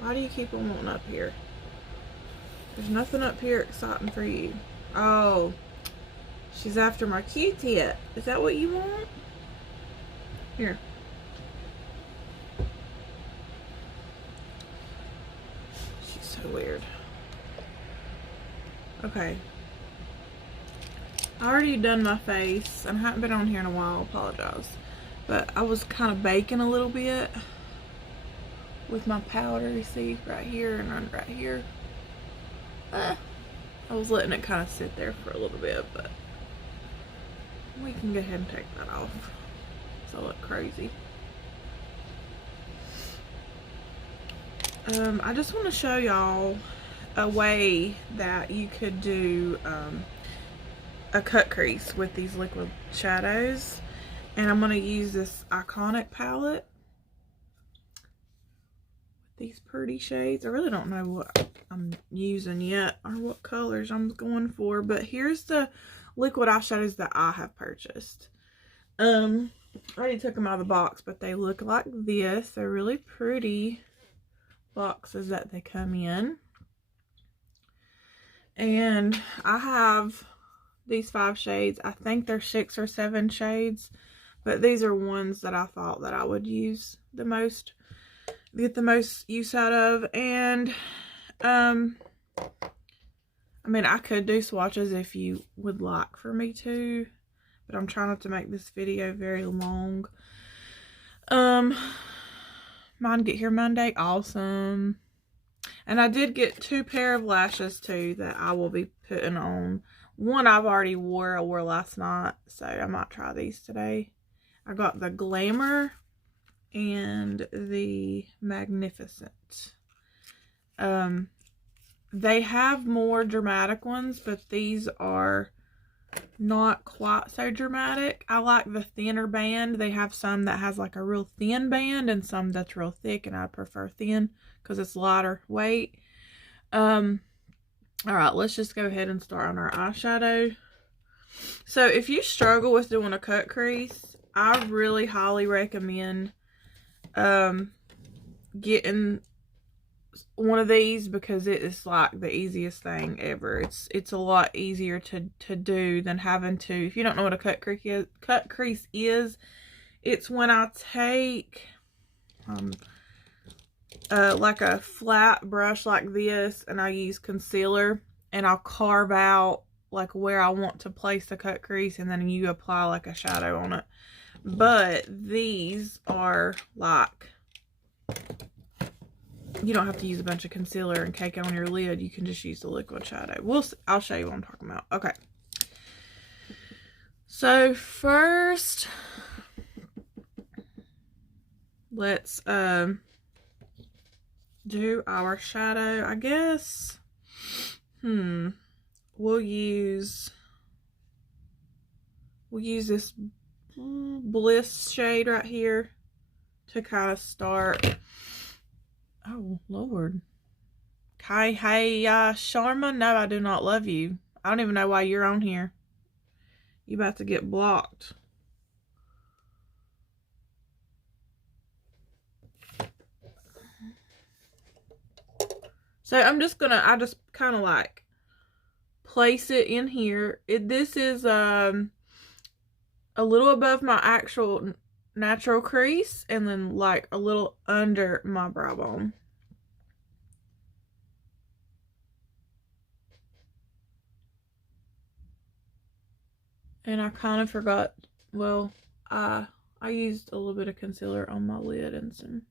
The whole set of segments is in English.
Why do you keep on wanting up here? There's nothing up here exciting for you. Oh, she's after my Q-tip. Is that what you want? Here. She's so weird. Okay. I already done my face, and I haven't been on here in a while. I apologize. But I was kind of baking a little bit with my powder, you see, right here and right here. I was letting it kind of sit there for a little bit, but we can go ahead and take that off. So I look crazy. I just want to show y'all a way that you could do a cut crease with these liquid shadows. And I'm going to use this Iconic palette with these pretty shades. I really don't know what I'm using yet or what colors I'm going for, but here's the liquid eyeshadows that I have purchased. I already took them out of the box, but they look like this. They're really pretty boxes that they come in. And I have these 5 shades. I think they're 6 or 7 shades, but these are ones that I thought that I would use the most, get the most use out of. And I mean, I could do swatches if you would like for me to, but I'm trying not to make this video very long. Mine get here Monday. Awesome. And I did get 2 pair of lashes too that I will be putting on. One I've already wore. I wore last night, so I might try these today. I got the Glamour and the Magnificent. They have more dramatic ones, but these are not quite so dramatic. I like the thinner band. They have some that has like a real thin band and some that's real thick, and I prefer thin because it's lighter weight. Alright, let's just go ahead and start on our eyeshadow. So if you struggle with doing a cut crease, I really highly recommend getting one of these, because it is like the easiest thing ever. It's a lot easier to do than having to, if you don't know what a cut crease is, it's when I take like a flat brush like this, and I use concealer, and I'll carve out like where I want to place the cut crease, and then you apply like a shadow on it. But these are like, you don't have to use a bunch of concealer and cake it on your lid. You can just use the liquid shadow. I'll show you what I'm talking about. Okay. So first, let's do our shadow, I guess. We'll use this Bliss shade right here to kind of start. Oh, Lord. Hey, Sharma, no, I do not love you. I don't even know why you're on here. You about to get blocked. So I'm just gonna, I just kind of like place it in here. This is a little above my actual natural crease, and then like a little under my brow bone. And I kind of forgot, well, I used a little bit of concealer on my lid and some,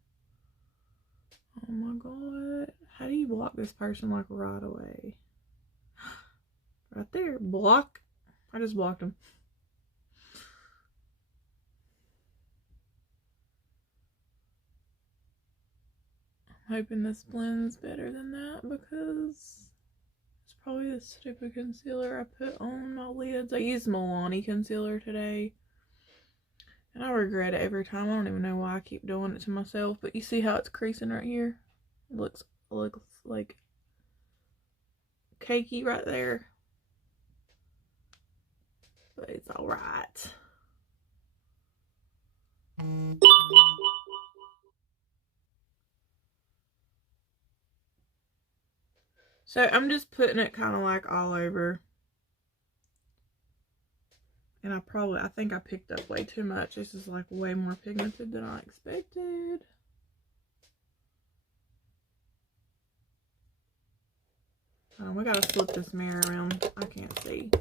oh my god, how do you block this person like right away? Right there, block. I just blocked him. I'm hoping this blends better than that, because it's probably the stupid concealer I put on my lids. I used Milani concealer today, and I regret it every time. I don't even know why I keep doing it to myself, but you see how it's creasing right here? It looks like cakey right there, but it's all right. So I'm just putting it kind of like all over. And I think I picked up way too much. This is like way more pigmented than I expected. We gotta flip this mirror around. I can't see.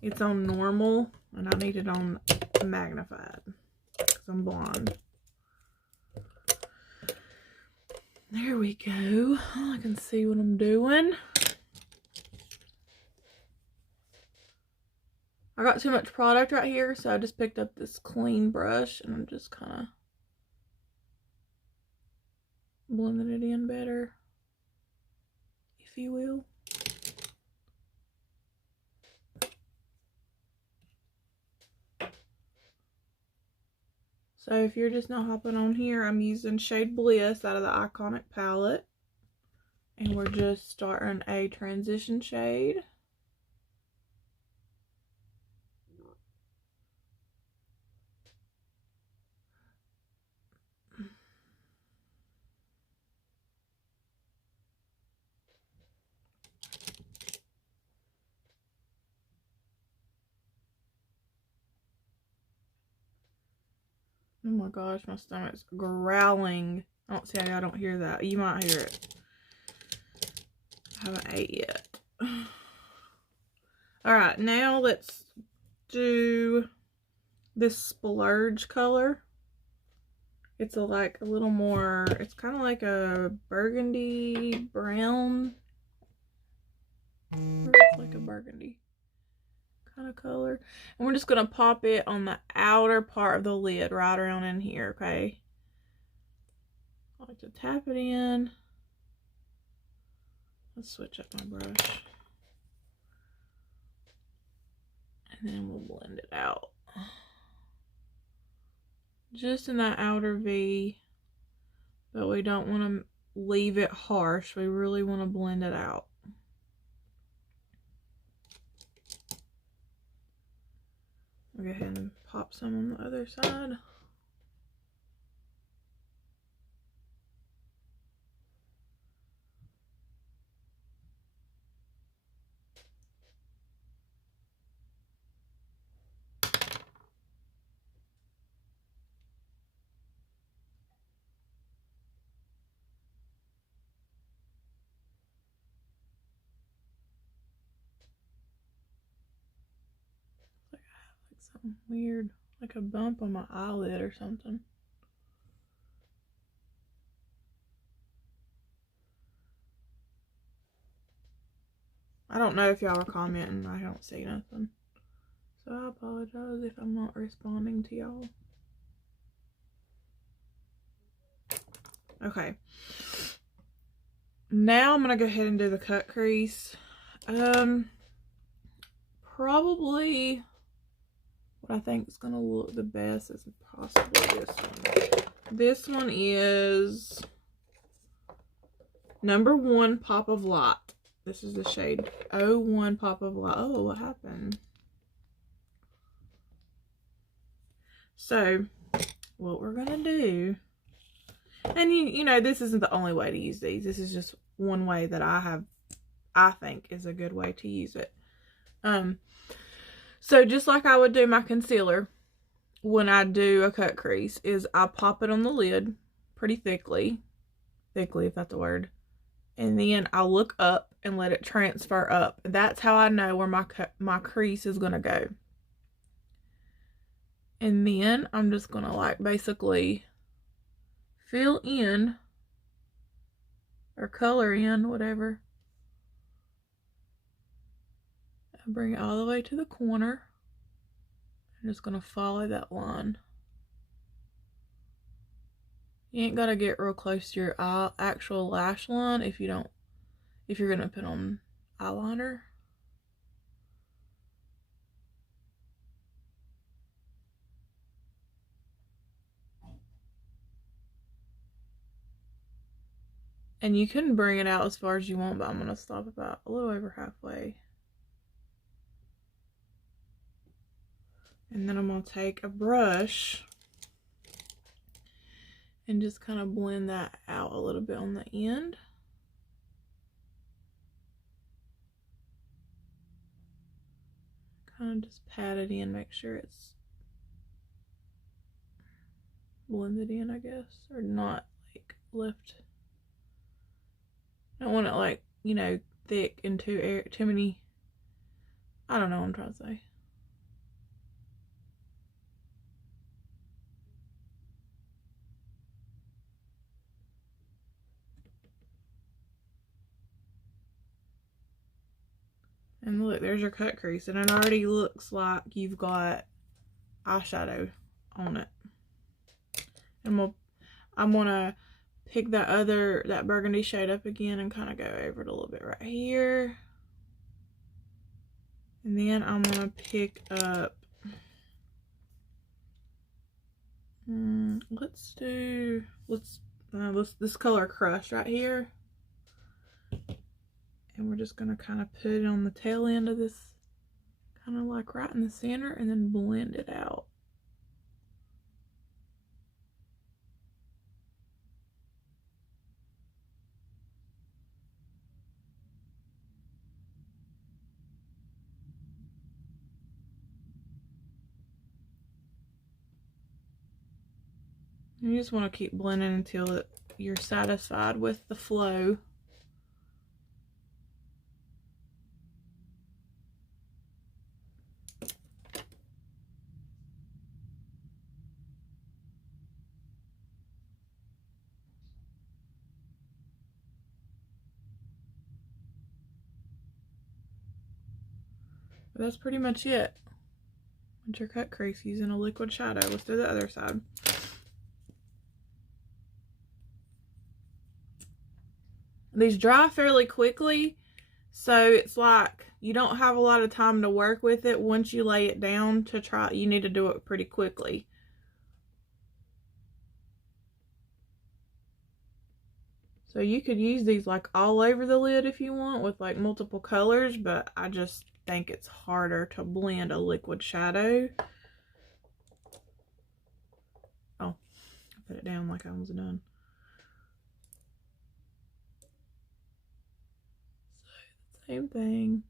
It's on normal, and I need it on magnified because I'm blind. There we go. I can see what I'm doing. I got too much product right here, so I just picked up this clean brush, and I'm just kind of blending it in better, if you will. So if you're just now hopping on here, I'm using Shade Bliss out of the Iconic palette. And we're just starting a transition shade. Oh my gosh, my stomach's growling. I don't see how y'all don't hear that. You might hear it. I haven't ate yet. Alright, now let's do this splurge color. It's like a little more, it's kind of like a burgundy brown. It's like a burgundy kind of color. And we're just going to pop it on the outer part of the lid, right around in here, okay? I like to tap it in. Let's switch up my brush. And then we'll blend it out. Just in that outer V. But we don't want to leave it harsh. We really want to blend it out. I'll go ahead and pop some on the other side. Something weird, like a bump on my eyelid or something. I don't know if y'all are commenting. I don't see nothing. So I apologize if I'm not responding to y'all. Okay. Now I'm going to go ahead and do the cut crease. Probably what I think is going to look the best is possibly this one. This one is number 1 Pop of Light. This is the shade 01 Pop of Light. Oh, what happened? So, what we're going to do, and you know, this isn't the only way to use these. This is just one way that I think is a good way to use it. So just like I would do my concealer when I do a cut crease, is I pop it on the lid pretty thickly if that's a word, and then I look up and let it transfer up. That's how I know where my crease is gonna go. And then I'm just gonna like basically fill in or color in, whatever. I bring it all the way to the corner. I'm just gonna follow that line. You ain't gotta get real close to your actual lash line if you're gonna put on eyeliner. And you can bring it out as far as you want, but I'm gonna stop about a little over halfway. And then I'm gonna take a brush and just kind of blend that out a little bit on the end. kind of just pat it in, make sure it's blended in, I guess, or not like left. I don't want it like, you know, thick and too many. I don't know what I'm trying to say. And look, there's your cut crease, and it already looks like you've got eyeshadow on it. And I'm gonna pick that burgundy shade up again and kind of go over it a little bit right here. And then I'm gonna pick up, this color Crush right here. And we're just gonna kind of put it on the tail end of this, kind of like right in the center, and then blend it out. You just want to keep blending until you're satisfied with the flow. But that's pretty much it. Once your cut crease using a liquid shadow, let's do the other side. These dry fairly quickly, so it's like you don't have a lot of time to work with it. Once you lay it down to try, you need to do it pretty quickly. So you could use these like all over the lid if you want with like multiple colors, but I just think it's harder to blend a liquid shadow. Oh, I put it down like I was done. So same thing.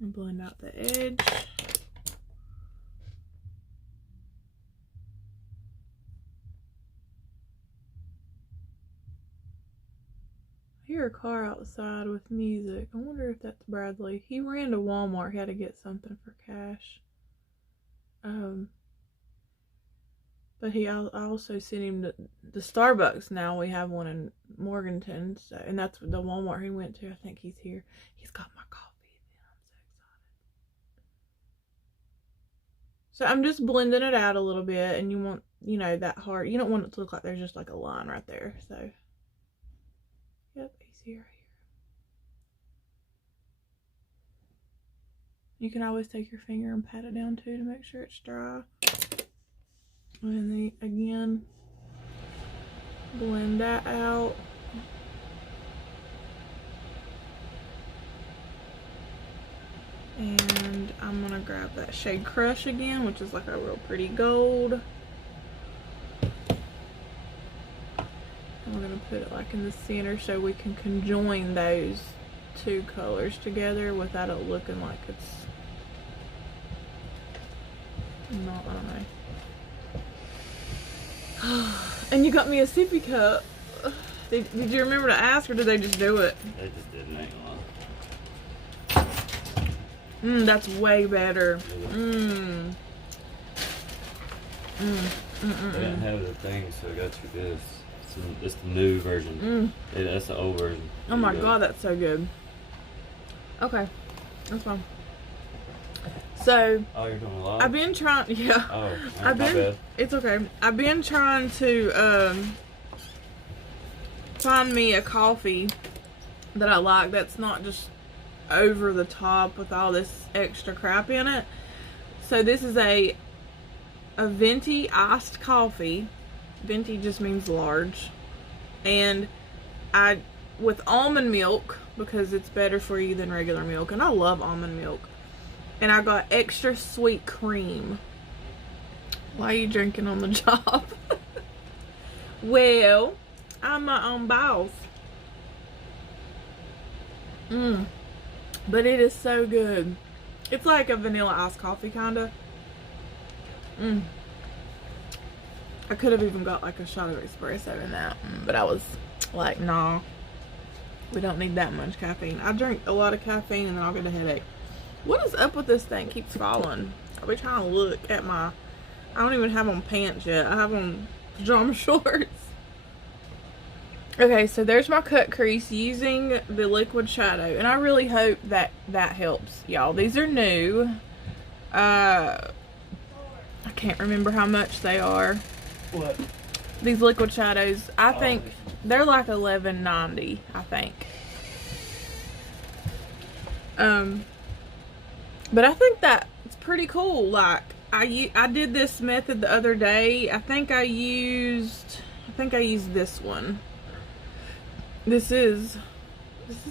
And blend out the edge. I hear a car outside with music. I wonder if that's Bradley. He ran to Walmart. He had to get something for cash. But I also sent him to the Starbucks. Now we have one in Morganton, so, and that's the Walmart he went to. I think he's here. He's got my coffee. I'm so excited. So I'm just blending it out a little bit, and you want, you know, that hard. You don't want it to look like there's just like a line right there. So, yep, he's here. You can always take your finger and pat it down too to make sure it's dry. And then again, blend that out. And I'm gonna grab that shade Crush again, which is like a real pretty gold. And we're gonna put it like in the center so we can conjoin those two colors together without it looking like it's not, I don't know. And you got me a sippy cup. Did you remember to ask, or did they just do it? They just didn't, ain't gonna lie. That's way better. They didn't have the thing, so I got you this. It's the new version. That's the old version. Oh my god, that's so good. Okay, that's fine. So Oh, you're doing a lot? I've been trying, yeah. Oh, I've my been, bad. it's okay. I've been trying to find me a coffee that I like that's not just over the top with all this extra crap in it. So this is a venti iced coffee. Venti just means large. And I, with almond milk, because it's better for you than regular milk, and I love almond milk. And I got extra sweet cream. Why are you drinking on the job? Well, I'm my own boss. But it is so good. It's like a vanilla iced coffee, kinda. I could have even got like a shot of espresso in that, but I was like, nah, we don't need that much caffeine. I drink a lot of caffeine and then I'll get a headache. What is up with this thing? It keeps falling. I'll be trying to look at my, I don't even have on pants yet. I have on pajama shorts. Okay, so there's my cut crease using the liquid shadow, and I really hope that that helps, y'all. These are new. I can't remember how much they are. What? These liquid shadows, I think they're like $11.90, I think. But I think that it's pretty cool. Like I did this method the other day. I think I used this one. This is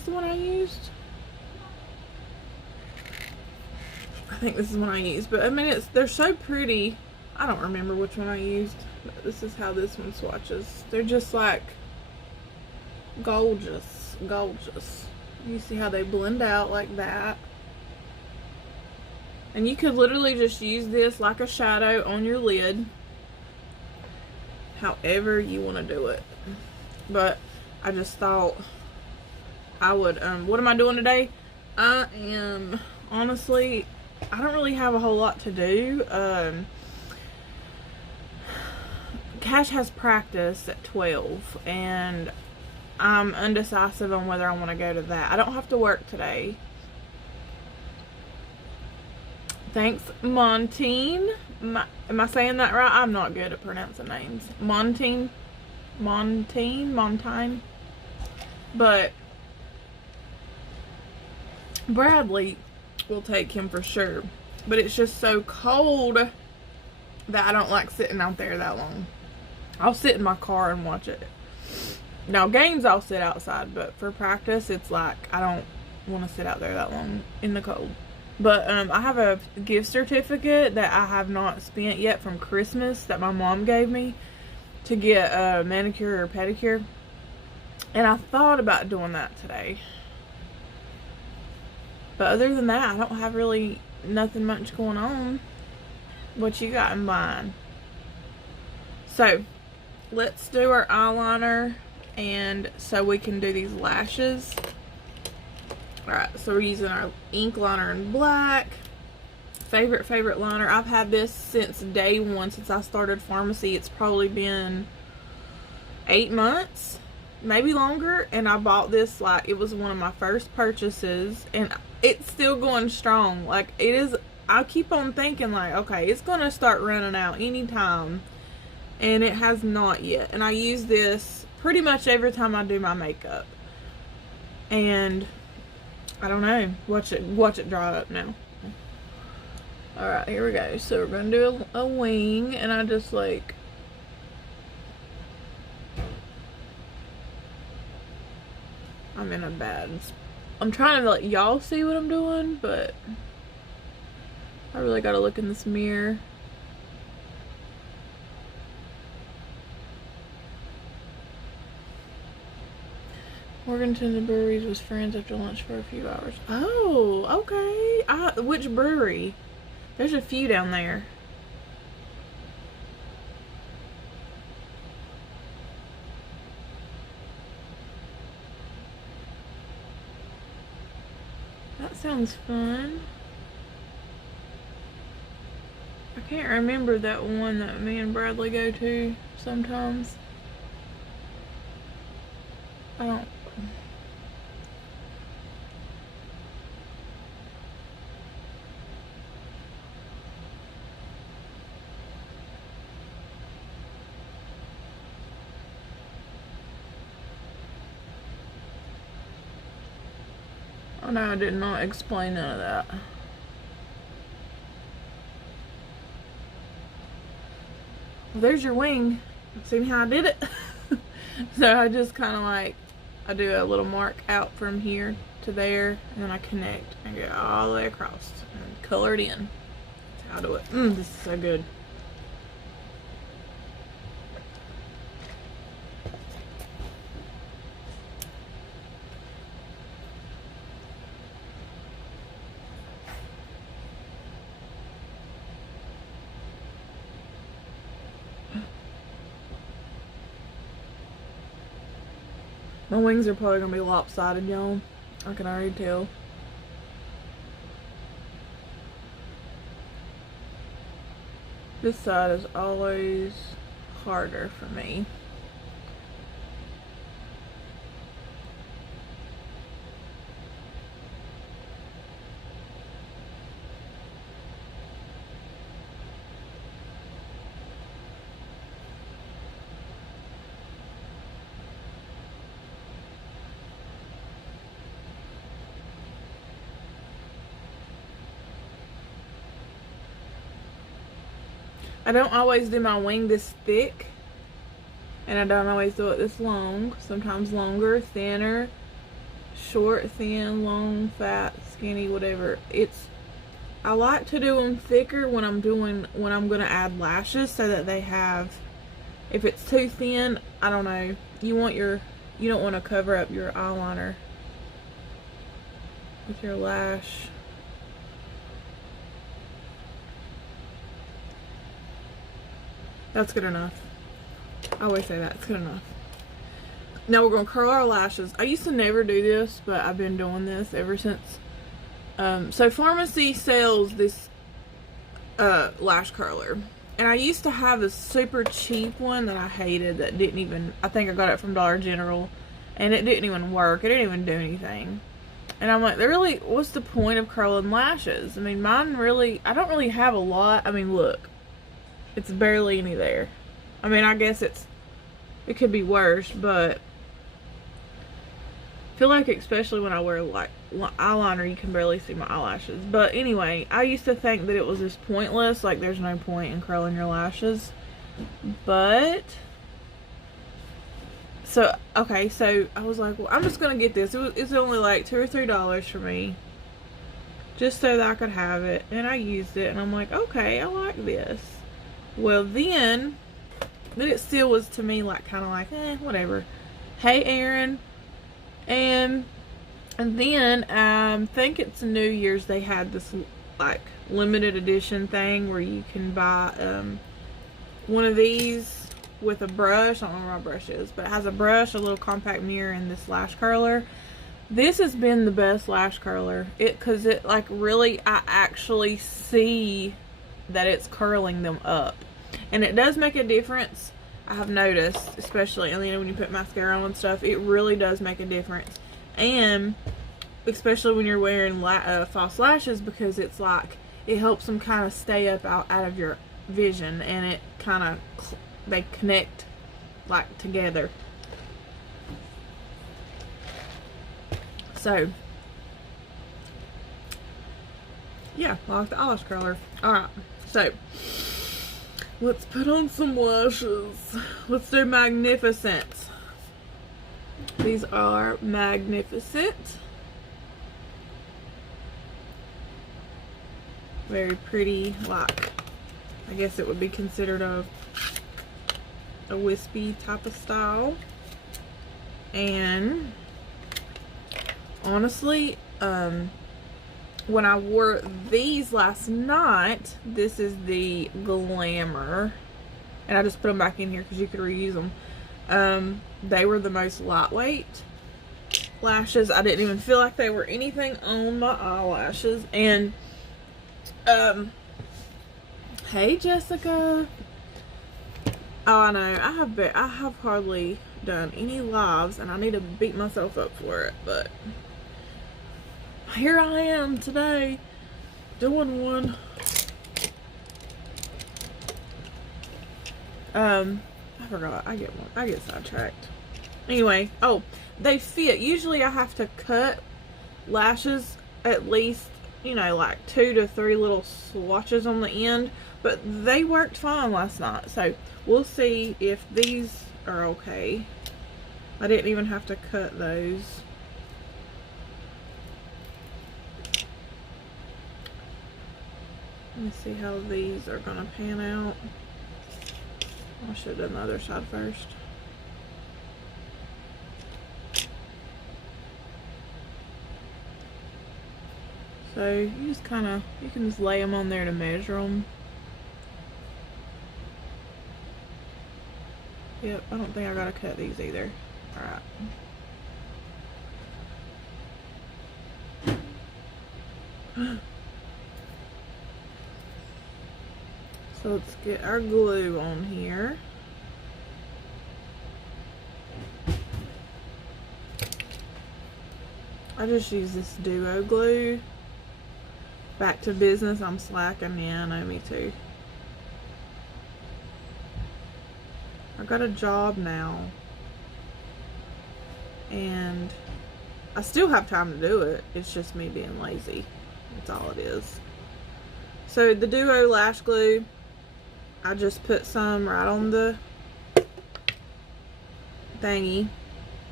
the one I used. I think this is one I used, but I mean they're so pretty. I don't remember which one I used, but this is how this one swatches. They're just like gorgeous. You see how they blend out like that. And you could literally just use this like a shadow on your lid. However you want to do it. But I just thought I would, what am I doing today? I am, honestly, I don't really have a whole lot to do. Cash has practice at 12, and I'm undecisive on whether I want to go to that. I don't have to work today. Thanks, Montine. Am I saying that right? I'm not good at pronouncing names. Montine. But Bradley will take him for sure. But it's just so cold that I don't like sitting out there that long. I'll sit in my car and watch it. Now, games I'll sit outside, but for practice, it's like I don't want to sit out there that long in the cold. But I have a gift certificate that I have not spent yet from Christmas that my mom gave me to get a manicure or pedicure. And I thought about doing that today. But other than that, I don't have really nothing much going on. What you got in mind? So, let's do our eyeliner, and so we can do these lashes. Alright, so we're using our ink liner in black. Favorite liner. I've had this since day one, since I started Farmasi. It's probably been 8 months, maybe longer, and I bought this like it was one of my first purchases, and it's still going strong. Like, it is, I keep on thinking like, okay, it's gonna start running out anytime, and it has not yet. And I use this pretty much every time I do my makeup, and I don't know, watch it dry up now. Alright, here we go. So we're gonna do a wing, and I just like, I'm in a bad, I'm trying to let y'all see what I'm doing, but I really gotta look in this mirror. Morganton and Breweries was friends after lunch for a few hours. Oh, okay. Which brewery? There's a few down there. That sounds fun. I can't remember that one that me and Bradley go to sometimes. I don't. know I did not explain none of that. Well, there's your wing. Seen how I did it? So I just kind of like, I do a little mark out from here to there, and then I connect and get all the way across and color it in. That's how I do it. This is so good. My wings are probably gonna be lopsided, y'all. I can already tell. This side is always harder for me. I don't always do my wing this thick, and I don't always do it this long. Sometimes longer, thinner, short, thin, long, fat, skinny, whatever. I like to do them thicker when I'm gonna add lashes, so that they have, if it's too thin, I don't know, you don't want to cover up your eyeliner with your lash. That's good enough. I always say that. It's good enough. Now we're going to curl our lashes. I used to never do this, but I've been doing this ever since. So Farmasi sells this lash curler. And I used to have a super cheap one that I hated that didn't even, I think I got it from Dollar General. And it didn't even work. It didn't even do anything. And I'm like, really, what's the point of curling lashes? I mean, mine really, I don't really have a lot. I mean, look. It's barely any there. I mean, I guess it could be worse, but I feel like, especially when I wear like eyeliner, you can barely see my eyelashes. But anyway, I used to think that it was just pointless, like there's no point in curling your lashes. But so okay, so I was like, well, I'm just gonna get this. It's only like $2 or $3 for me, just so that I could have it. And I used it, and I'm like, okay, I like this. Well, then it still was to me like kind of like, whatever. Hey, Aaron. And then I think it's New Year's, they had this like limited edition thing where you can buy one of these with a brush. I don't know where my brush is, but it has a brush, a little compact mirror, and this lash curler. This has been the best lash curler. Because it like really, I actually see that it's curling them up, and it does make a difference. I have noticed, especially, and when you put mascara on and stuff, it really does make a difference. And especially when you're wearing false lashes, because it's like it helps them kind of stay up out of your vision, and it kind of they connect like together. So yeah, I like the eyelash curler. Alright, so let's put on some lashes. Let's do Magnificent. These are Magnificent. Very pretty, like, I guess it would be considered a wispy type of style. And honestly, when I wore these last night, this is the Glamour, and I just put them back in here because you could reuse them. They were the most lightweight lashes. I didn't even feel like they were anything on my eyelashes. And hey Jessica. Oh, I know, I have hardly done any lives, and I need to beat myself up for it, but here I am today doing one. I forgot. I get sidetracked. Anyway, oh, they fit. Usually I have to cut lashes at least, you know, like 2 to 3 little swatches on the end, but they worked fine last night. So we'll see if these are okay. I didn't even have to cut those. Let me see how these are gonna pan out. I should have done the other side first. So you just kind of, you can just lay them on there to measure them. Yep, I don't think I gotta cut these either. Alright. So let's get our glue on here. I just use this duo glue. Back to business, I'm slacking. Yeah, I know, me too. I got a job now. And I still have time to do it. It's just me being lazy. That's all it is. So the duo lash glue, I just put some right on the thingy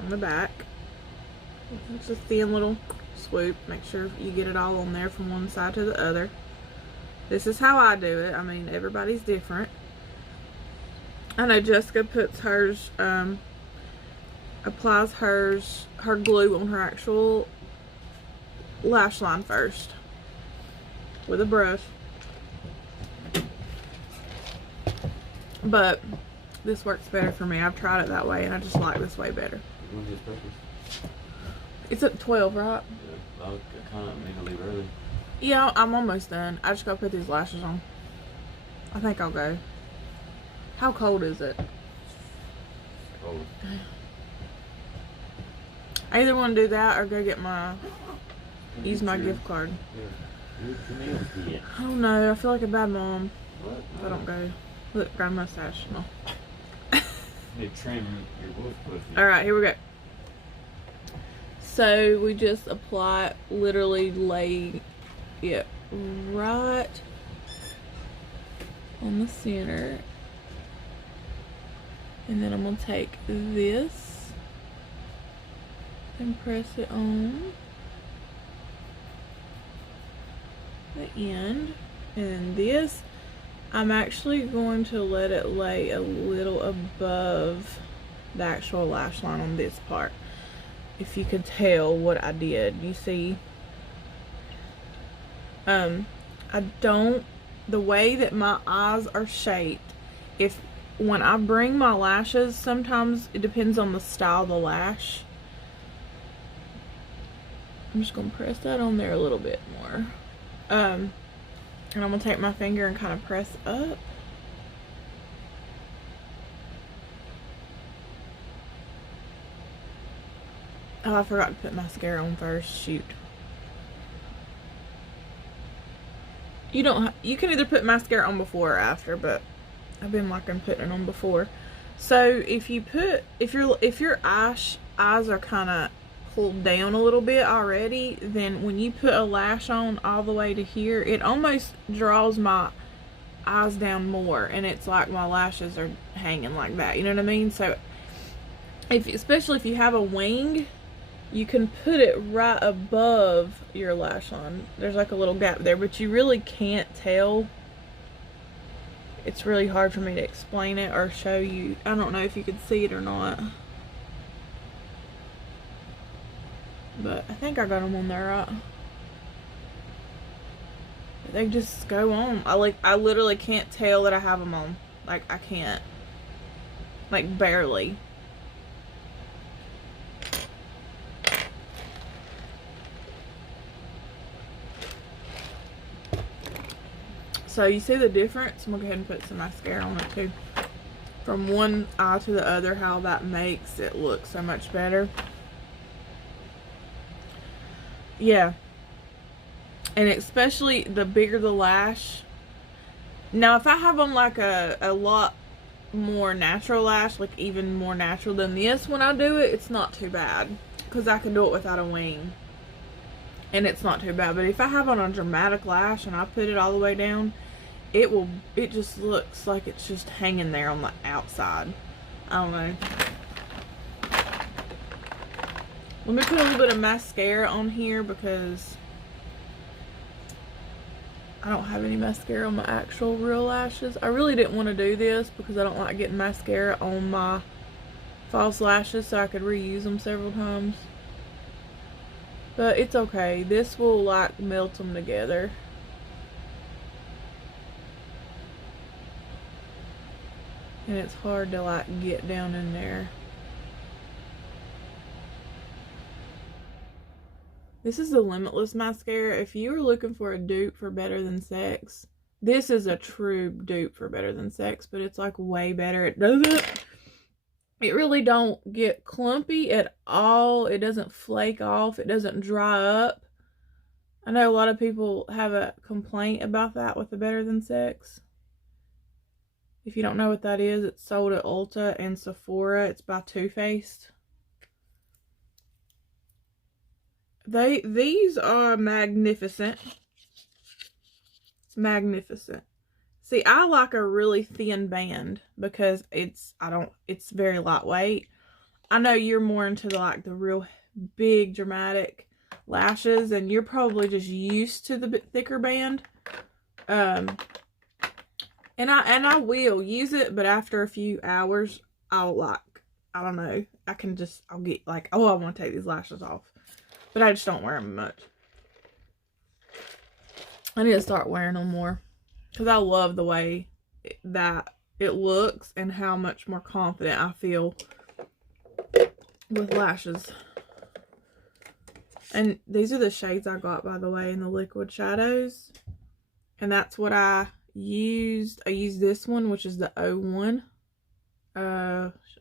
on the back. It's a thin little swoop. Make sure you get it all on there from one side to the other. This is how I do it. I mean, everybody's different. I know Jessica puts hers, applies her glue on her actual lash line first with a brush. But this works better for me. I've tried it that way and I just like this way better. It's at 12, right? Yeah, I kind of need to leave early. Yeah, I'm almost done. I just gotta put these lashes on. I think I'll go. How cold is it? Cold. I either want to do that or go get my, use my gift card. I don't know. I feel like a bad mom if I don't go. Look, grab my mustache. No. Hey, trim your wolf pussy. Alright, here we go. So we just apply, literally lay it right on the center. And then I'm going to take this and press it on the end. And this, I'm actually going to let it lay a little above the actual lash line on this part. If you could tell what I did, you see, I don't, the way that my eyes are shaped, when I bring my lashes, sometimes it depends on the style of the lash. I'm just going to press that on there a little bit more. And I'm going to take my finger and kind of press up. Oh, I forgot to put mascara on first. Shoot. You don't. You can either put mascara on before or after, but I've been liking putting it on before. So if you put, if your eyes are kind of pulled down a little bit already, then when you put a lash on all the way to here, it almost draws my eyes down more, and it's like my lashes are hanging like that. You know what I mean? So especially if you have a wing, you can put it right above your lash line. There's like a little gap there, but you really can't tell. It's really hard for me to explain it or show you. I don't know if you could see it or not. But I think I got them on there right. They just go on. I literally can't tell that I have them on. Like, I can't. Like, barely. So you see the difference? I'm gonna go ahead and put some mascara on it too. From one eye to the other, how that makes it look so much better. Yeah. And especially the bigger the lash. Now if I have on like a lot more natural lash, like even more natural than this, when I do it, it's not too bad. Because I can do it without a wing. and it's not too bad. But if I have on a dramatic lash and I put it all the way down, it just looks like it's just hanging there on the outside. I don't know. Let me put a little bit of mascara on here because I don't have any mascara on my actual real lashes. I really didn't want to do this because I don't like getting mascara on my false lashes, so I could reuse them several times. But it's okay. This will like melt them together. And it's hard to like get down in there. This is the Limitless mascara. If you are looking for a dupe for Better Than Sex, this is a true dupe for Better Than Sex, but it's like way better. It really don't get clumpy at all. It doesn't flake off. It doesn't dry up. I know a lot of people have a complaint about that with the Better Than Sex. If you don't know what that is, it's sold at Ulta and Sephora. It's by Too Faced. These are magnificent. Magnificent. See, I like a really thin band because it's very lightweight. I know you're more into the real big dramatic lashes and you're probably just used to the bit thicker band. And I will use it, but after a few hours, I don't know. I'll get like, oh, I want to take these lashes off. But I just don't wear them much. I need to start wearing them more. Because I love the way that it looks and how much more confident I feel with lashes. And these are the shades I got, by the way, in the liquid shadows. And that's what I used. I used this one, which is the 01.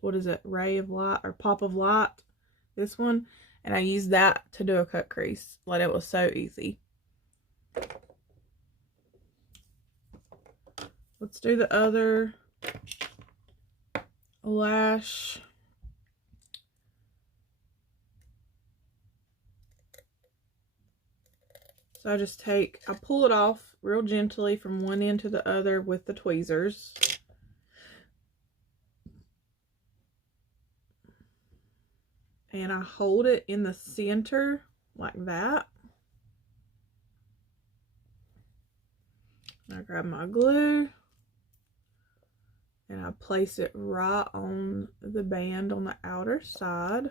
What is it? Ray of Light or Pop of Light. This one. And I used that to do a cut crease. Like, it was so easy. Let's do the other lash. So I pull it off real gently from one end to the other with the tweezers. And I hold it in the center like that. And I grab my glue and I place it right on the band on the outer side.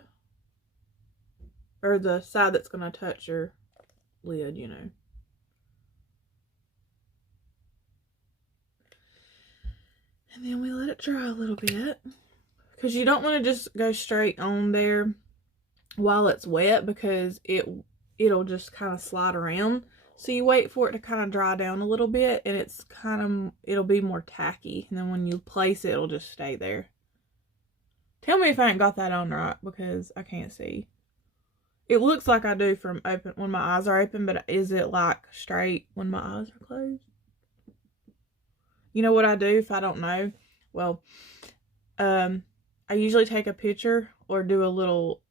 Or the side that's going to touch your lid, you know. And then we let it dry a little bit. Because you don't want to just go straight on there while it's wet because it'll just kind of slide around. So you wait for it to kind of dry down a little bit and it'll be more tacky. And then when you place it, it'll just stay there. Tell me if I ain't got that on right because I can't see. It looks like I do from open when my eyes are open, but is it like straight when my eyes are closed? You know what I do if I don't know? Well, I usually take a picture or do a little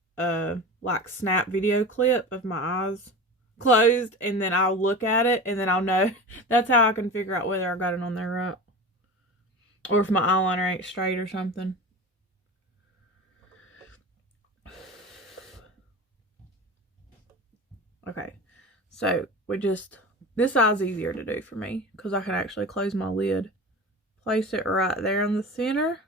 like snap video clip of my eyes closed, and then I'll look at it and then I'll know. That's how I can figure out whether I got it on there right. Or if my eyeliner ain't straight or something. Okay, so this eye's easier to do for me because I can actually close my lid. Place it right there in the center.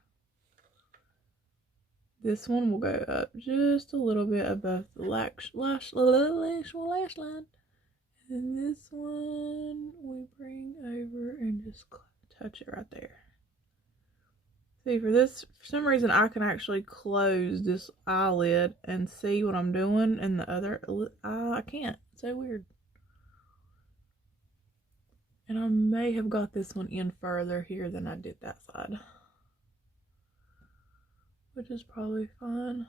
This one will go up just a little bit above the lash line. And this one we bring over and just touch it right there. See, for some reason I can actually close this eyelid and see what I'm doing, and the other eye I can't. It's so weird. And I may have got this one in further here than I did that side, which is probably fine.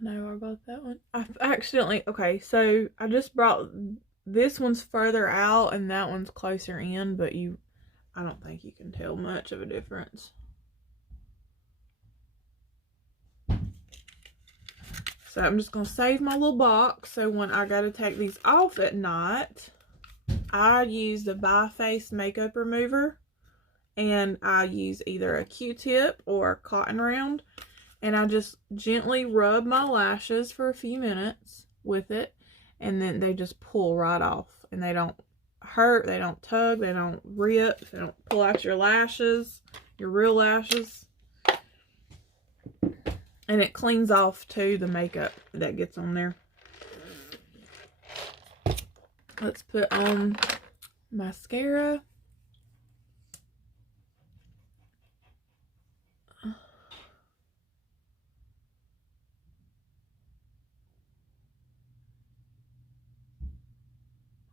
I know I got that one. I accidentally, okay, so I just brought, this one's further out and that one's closer in, but I don't think you can tell much of a difference. So I'm just going to save my little box. So when I got to take these off at night, I use the Bi-Face makeup remover. And I use either a Q-tip or a cotton round. And I just gently rub my lashes for a few minutes with it. And then they just pull right off. And they don't hurt, they don't tug, they don't rip, they don't pull out your lashes, your real lashes. And it cleans off too the makeup that gets on there. Let's put on mascara.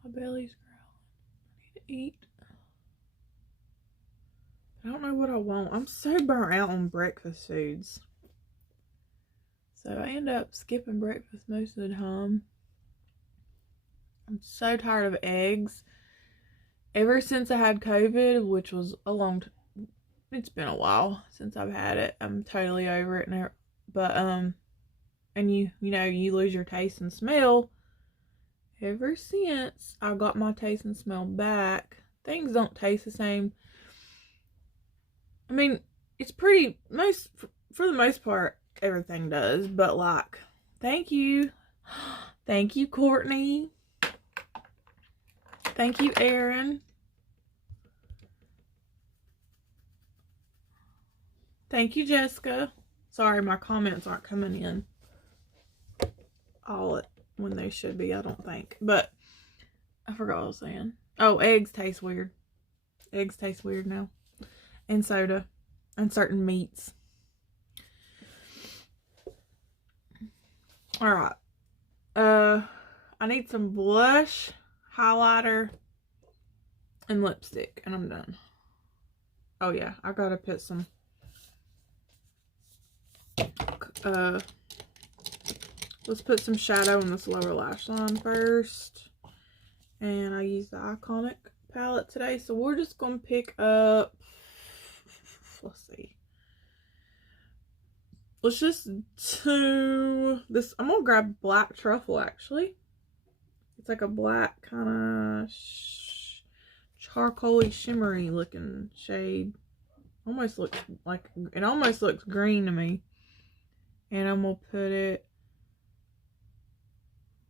My belly's growling. I need to eat. I don't know what I want. I'm so burnt out on breakfast foods. So I end up skipping breakfast most of the time. I'm so tired of eggs. Ever since I had COVID, which was a long time, it's been a while since I've had it. I'm totally over it now. But and you know, you lose your taste and smell. Ever since I got my taste and smell back, things don't taste the same. I mean, it's pretty, for the most part, everything does, but like, thank you, Courtney, thank you, Aaron, thank you, Jessica. Sorry, my comments aren't coming in all when they should be, I don't think, but I forgot what I was saying. Oh, eggs taste weird. Eggs taste weird now. And soda. And certain meats. Alright. I need some blush, highlighter, and lipstick. And I'm done. Oh yeah, I gotta put some let's put some shadow in this lower lash line first. And I used the Iconic palette today. So we're just going to pick up, let's see. Let's just do this. I'm going to grab Black Truffle actually. It's like a black kind of charcoaly shimmery looking shade. Almost looks like, it almost looks green to me. And I'm going to put it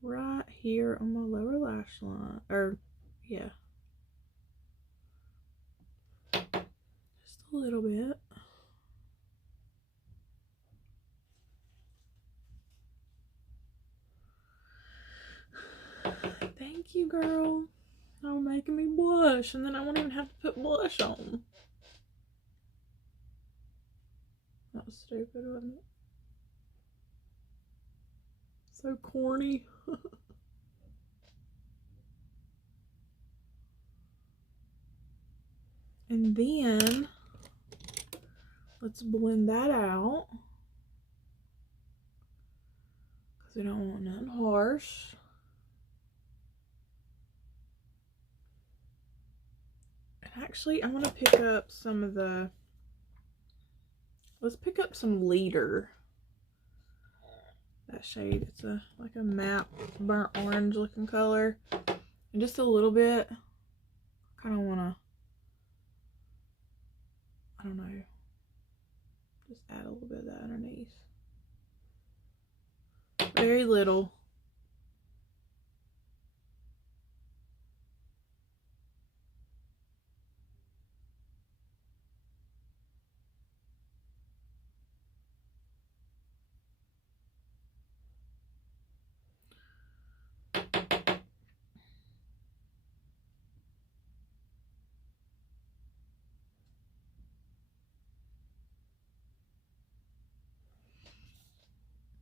right here on my lower lash line, or yeah, just a little bit. Thank you, girl. Oh, making me blush, and then I won't even have to put blush on. That was stupid, wasn't it? So corny. And then let's blend that out, because we don't want nothing harsh. And actually, I want to pick up some of the, let's pick up some Leader. That shade, it's like a matte burnt orange looking color, and just a little bit. I kind of want to, I don't know, just add a little bit of that underneath. Very little.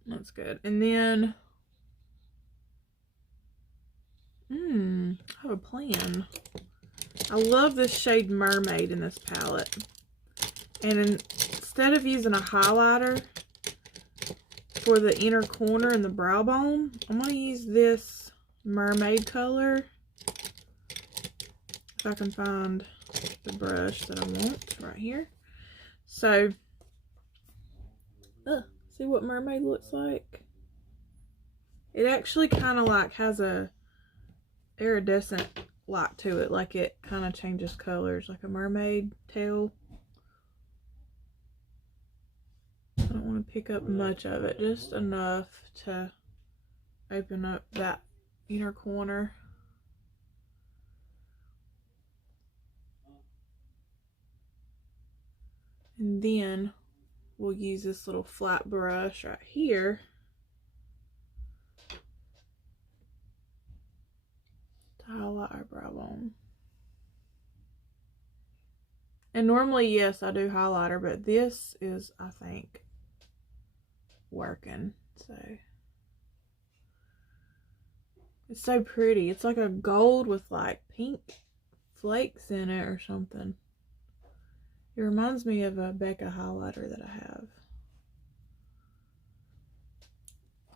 That's good. And then, I have a plan. I love this shade Mermaid in this palette. And instead of using a highlighter, for the inner corner and the brow bone, I'm going to use this mermaid color. If I can find the brush that I want right here. So, see what mermaid looks like? It actually kind of like has a iridescent light to it. Like it kind of changes colors like a mermaid tail. I don't want to pick up much of it, just enough to open up that inner corner. And then we'll use this little flat brush right here to highlight our brow bone. And normally, yes, I do highlighter, but this is, I think, working. So it's so pretty. It's like a gold with like pink flakes in it or something. It reminds me of a Becca highlighter that I have.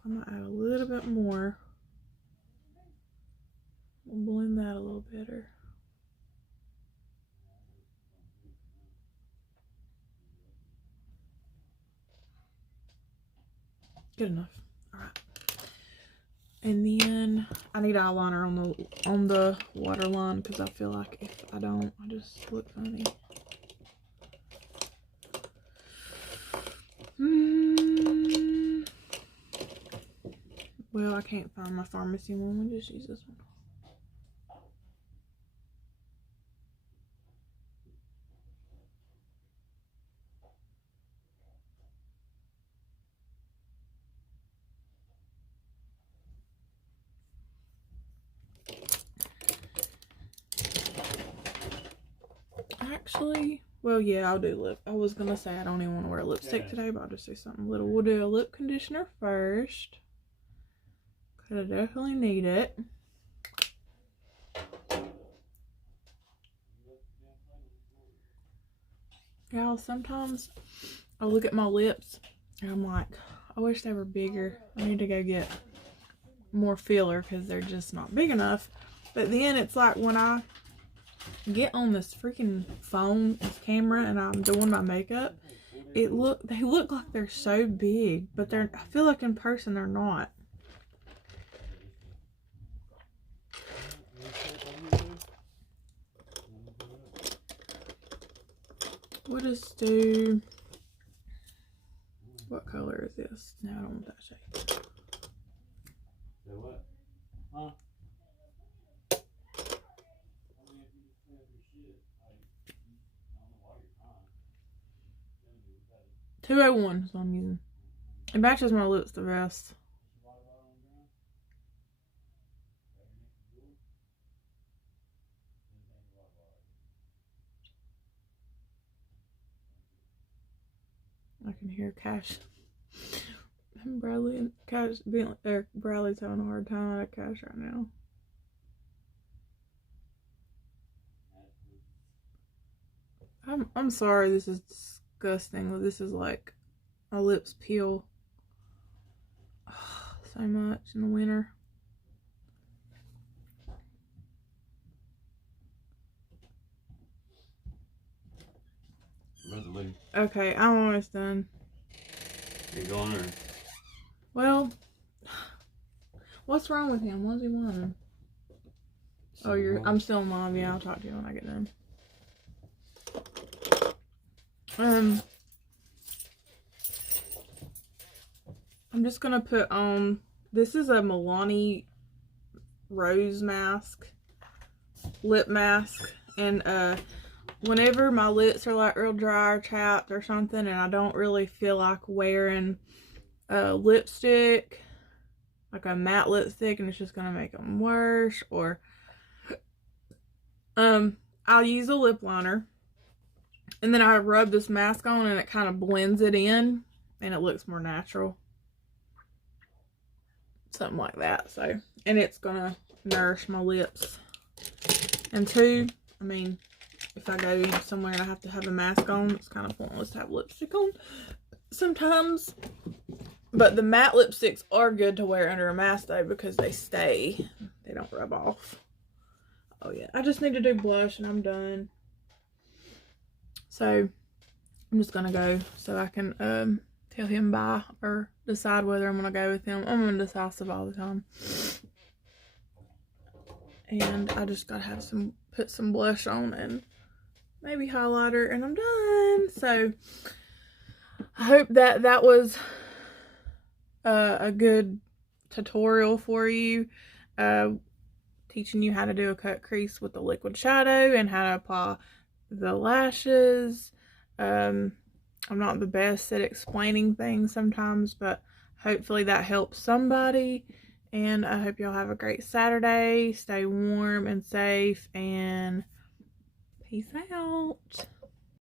I'm gonna add a little bit more. We'll blend that a little better. Good enough. All right. And then I need eyeliner on the waterline because I feel like if I don't, I just look funny. Well, I can't find my Farmasi one. We'll just use this one. Actually, well, yeah, I'll do lip. I was gonna say I don't even want to wear lipstick today, but I'll just do something little. We'll do a lip conditioner first. Cause I definitely need it. Y'all, sometimes I look at my lips and I'm like, I wish they were bigger. I need to go get more filler because they're just not big enough. But then it's like when I get on this freaking phone, this camera, and I'm doing my makeup, they look like they're so big, but I feel like in person they're not. We'll just do, what color is this? No, I don't want that shade. What? Huh? 201 is what I'm using. It matches my lips the best. I can hear Cash and Bradley and Cash being there. Bradley's having a hard time at Cash right now. I'm sorry, this is disgusting. This is like my lips peel so much in the winter. Okay, I'm almost done. You going or? Well, what's wrong with him? What does he want? Oh, I'm still in live. Yeah, I'll talk to you when I get done. I'm just gonna put on, this is a Milani Rose mask, lip mask, and whenever my lips are like real dry or chapped or something and I don't really feel like wearing lipstick, like a matte lipstick, and it's just gonna make them worse, or I'll use a lip liner and then I rub this mask on and it kind of blends it in and it looks more natural, something like that. So, and it's gonna nourish my lips. And two, I mean, if I go somewhere and I have to have a mask on, it's kind of pointless to have lipstick on sometimes. But the matte lipsticks are good to wear under a mask though, because they stay. They don't rub off. Oh yeah, I just need to do blush and I'm done. So I'm just gonna go so I can tell him bye or decide whether I'm gonna go with him. I'm indecisive all the time. And I just gotta have put some blush on and maybe highlighter, and I'm done. So I hope that was a good tutorial for you, teaching you how to do a cut crease with the liquid shadow and how to apply the lashes. I'm not the best at explaining things sometimes, but hopefully that helps somebody. And I hope y'all have a great Saturday. Stay warm and safe, and peace out.